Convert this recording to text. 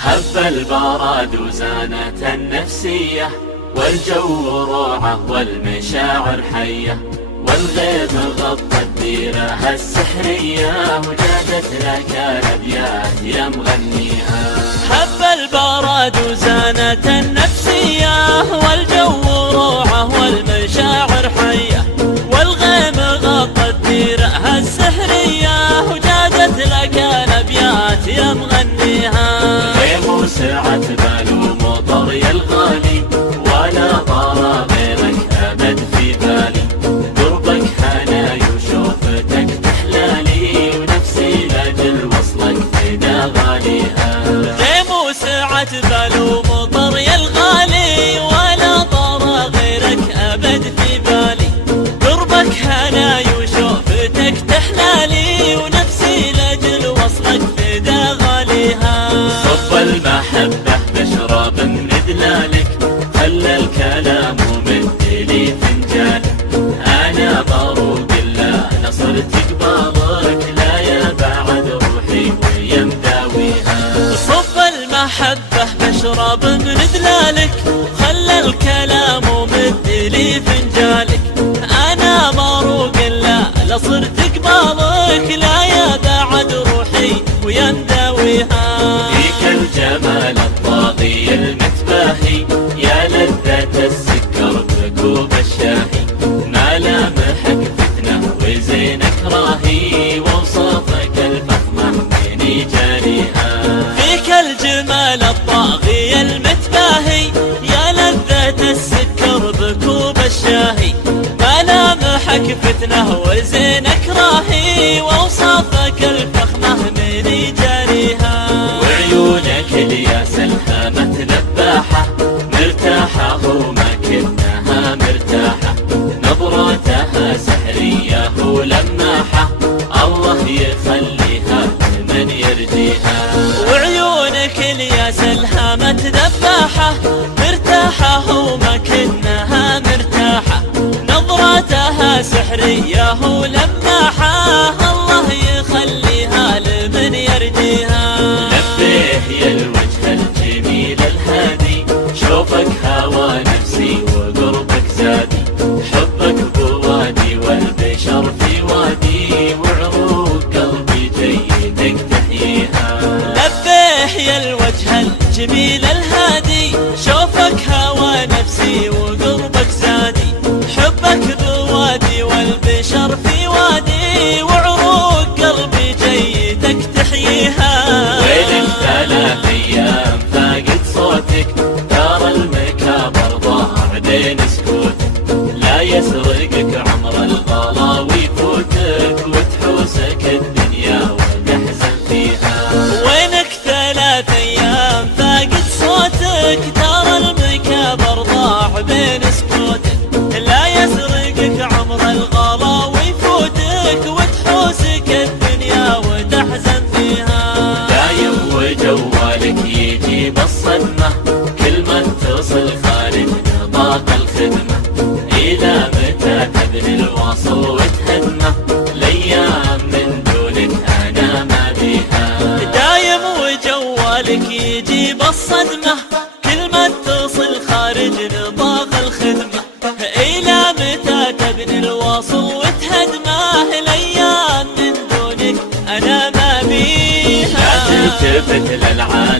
هب البراد وزانت النفسية، والجو روعة والمشاعر حية، والغيب غطى الديرة السحرية، وجادت لك الأبيات يا مغنيها. هب البراد وزانت النفسية، والجو روعة والمشاعر حية، والغيم غطى الديرة السحرية، وجادت لك الأبيات يا مغنيها. غيم وسعت بال ومطر يا الغالي، ولا طار غيرك أبد في بالي، قربك حناي وشوفتك تحلالي، ونفسي لاجل وصلك فدا غاليها. غيم وسعت بال ومطر يا الغالي، ولا طار غيرك أبد في بالي، قربك حناي وشوفتك تحلالي، ونفسي لاجل وصلك فدا غاليها. صب المحبة بشرب من دلالك، خلى الكلام ومدلي فنجالك، أنا بروق الله نصرت قبالك، لا يا بعد روحي ويا مداويها. صب المحبة بشرب من دلالك، خلى الكلام ومدلي فنجالك، أنا بروق الله لصرت قبالك، لا يا بعد روحي ويا مداويها. فيك الجمال الطاغي المتباهي، يا لذة السكر بكوب الشاهي، ملامحك فتنة وزينك راهي، ووصافك الفخمة من جاريها. فيك الجمال الطاغي المتباهي، يا لذة السكر بكوب الشاهي، ملامحك فتنة وزينك راهي، ووصافك الفخمة من جاريها. وعيونك الياس الهامة ذباحة، مرتاحة وما كنها مرتاحة، نظرتها سحرية ولماحة، الله يخليها لمن يرجيها. وعيونك الياس الهامة ذباحة، مرتاحة وما كنها مرتاحة، نظرتها سحرية ولماحة، الله يخليها لمن يرجيها. لبيه يا الوجه الجميل الهادي، شوفك هوى نفسي وقربك زادي، حبك بوادي والبشر في وادي، وعروق قلبي جيدك تحييها. لبيه يا الوجه الجميل الهادي، شوفك هوى نفسي وقربك زادي، حبك بوادي والبشر في وادي، وعروق قلبي جيدك تحييها. وين الثلاث ايام فاقد صوتك، ترى المكابر ضاع بين سكوتك، لا يسرقك عمر الغلا ويفوتك، وتحوسك الدنيا وتحزن فيها. وينك 3 أيام فاقد صوتك، ترى المكابر ضاع بين سكوتك، لا يسرقك عمر الغلا ويفوتك، وتحوسك الدنيا وتحزن فيها. دايم وجوالك يجيب الصدمة، كل ما اتصل خارج نطاق الخدمة، إلى متى تبني الواصل وتهدمه، الأيام من دونك أنا ما بيها. دايم وجوالك يجيب الصدمة، كل ما اتصل خارج نطاق الخدمة، إلى متى تبني الواصل وتهدمه، الأيام من دونك أنا ما بيها. لا تلتفت للعالم